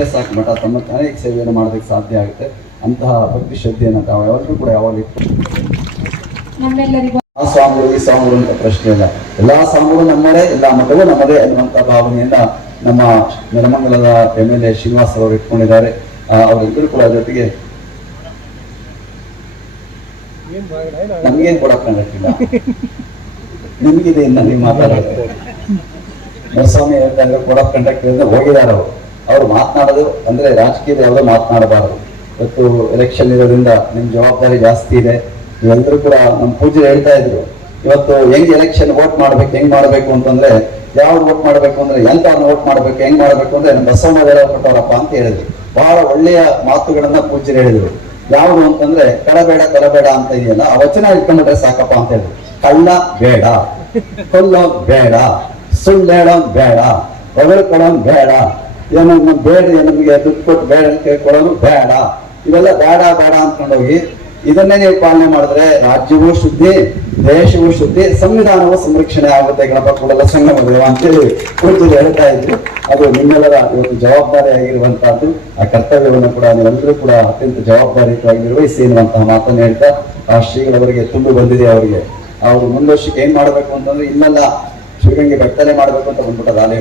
ಅಷ್ಟೇ ಸಾಕು ಮಠ ತಮ್ಮ ಅನೇಕ ಸೇವೆಯನ್ನು ಮಾಡೋದಕ್ಕೆ ಸಾಧ್ಯ ಆಗುತ್ತೆ. ಅಂತಹ ಭಕ್ತಿ ಶ್ರದ್ಧೆಯನ್ನು ತಾವು ಯಾವಾಗಲೂ ಕೂಡ ಯಾವಾಗಲೂ ಆ ಸ್ವಾಮಿಗಳು ಈ ಸ್ವಾಮಿಗಳು ಅಂತ ಪ್ರಶ್ನೆ ಇಲ್ಲ, ಎಲ್ಲಾ ಸ್ವಾಮಿಗಳು ನಮ್ಮದೇ, ಎಲ್ಲಾ ಮಠವೂ ನಮ್ಮದೇ ಅನ್ನುವಂಥ ಭಾವನೆಯನ್ನ ನಮ್ಮ ನೆಲಮಂಗಲದ MLA ಶ್ರೀನಿವಾಸ್ ಅವರು ಇಟ್ಕೊಂಡಿದ್ದಾರೆ. ಅವರೆಲ್ಲರೂ ಕೂಡ ಜೊತೆಗೆ ನಮ್ಗೇನ್ ಕೊಡಕ್ ಕಂಡಿಲ್ಲ, ನಿಮ್ಗಿದೆ ಇನ್ನ ನೀವು ಮಾತಾಡೋದು. ನರಸ್ವಾಮಿ ಹೇಳ್ತಾ ಇದ್ರೆ ಕೊಡಕ್ ಕಂಡಕ್ಟರ್ ಹೋಗಿದ್ದಾರೆ. ಅವ್ರು ಮಾತನಾಡೋದು ಅಂದ್ರೆ ರಾಜಕೀಯದ ಯಾವುದೋ ಮಾತನಾಡಬಾರದು. ಇವತ್ತು ಎಲೆಕ್ಷನ್ ಇರೋದ್ರಿಂದ ನಿಮ್ ಜವಾಬ್ದಾರಿ ಜಾಸ್ತಿ ಇದೆ. ನೀವೆಲ್ಲರೂ ಕೂಡ ನಮ್ಮ ಪೂಜೆ ಹೇಳ್ತಾ ಇದ್ರು, ಇವತ್ತು ಹೆಂಗ್ ಎಲೆಕ್ಷನ್ ವೋಟ್ ಮಾಡ್ಬೇಕು, ಹೆಂಗ್ ಮಾಡ್ಬೇಕು ಅಂತಂದ್ರೆ ಯಾವ್ದು ವೋಟ್ ಮಾಡ್ಬೇಕು ಅಂದ್ರೆ ಎಂತವ್ರನ್ನ ವೋಟ್ ಮಾಡ್ಬೇಕು, ಹೆಂಗ್ ಮಾಡ್ಬೇಕು ಅಂದ್ರೆ ನಮ್ಮ ಬಸವಣ್ಣ ಕೊಟ್ಟವರಪ್ಪ ಅಂತ ಹೇಳಿದ್ರು. ಬಹಳ ಒಳ್ಳೆಯ ಮಾತುಗಳನ್ನ ಪೂಜ್ಯರು ಹೇಳಿದ್ರು. ಯಾವುದು ಅಂತಂದ್ರೆ ಕಳಬೇಡ ಅಂತ ಇದೆಯಲ್ಲ, ಆ ವಚನ ಇಟ್ಕೊಂಡ್ಬಿಟ್ರೆ ಸಾಕಪ್ಪ ಅಂತ ಹೇಳಿದ್ರು. ಕಳ್ಳ ಬೇಡ, ಕೊಲ್ಲೋದ್ ಬೇಡ, ಸುಳ್ಳು ಹೇಳೋದ್ ಬೇಡ, ಹೊಗಳ್ಕೊಳ್ಳೋದ್ ಬೇಡ, ಏನೋ ಬೇಡ, ನಮಗೆ ದುಡ್ಡು ಕೊಟ್ಟು ಬೇಡ ಅಂತ ಕೇಳ್ಕೊಳ್ಳೋದು ಬೇಡ. ಇವೆಲ್ಲ ಬೇಡ ಅಂದ್ಕೊಂಡೋಗಿ ಇದನ್ನೇ ನೀವು ಪಾಲನೆ ಮಾಡಿದ್ರೆ ರಾಜ್ಯವೂ ಶುದ್ಧಿ, ದೇಶವೂ ಶುದ್ಧಿ, ಸಂವಿಧಾನವೂ ಸಂರಕ್ಷಣೆ ಆಗುತ್ತೆ. ಗಣಪ ಕೂಡಲ ಸಂಗಮ ದೇವ ಅಂತೇಳಿ ಪೂಜ್ಯರು ಹೇಳ್ತಾ ಇದ್ರು. ಅದು ನಿಮ್ಮೆಲ್ಲರ ಇವತ್ತು ಜವಾಬ್ದಾರಿ ಆಗಿರುವಂತಹದ್ದು. ಆ ಕರ್ತವ್ಯವನ್ನು ಕೂಡ ನೀವೆಲ್ಲರೂ ಕೂಡ ಅತ್ಯಂತ ಜವಾಬ್ದಾರಿಯುತವಾಗಿ ನಿರ್ವಹಿಸಿ ಎನ್ನುವಂತಹ ಮಾತನ್ನು ಹೇಳ್ತಾ ಆ ಶ್ರೀಗಳವರಿಗೆ ತುಂಬಿ ಬಂದಿದೆ. ಅವರಿಗೆ ಅವರು ಮುಂದರ್ಶಕ್ಕೆ ಏನ್ ಮಾಡ್ಬೇಕು ಅಂತಂದ್ರೆ ಇನ್ನೆಲ್ಲ ಶಿವಗಂಗೆ ಬೆಟ್ಟನೆ ಮಾಡ್ಬೇಕು ಅಂತ ಬಂದ್ಬಿಟ್ಟು ದಾಲೆ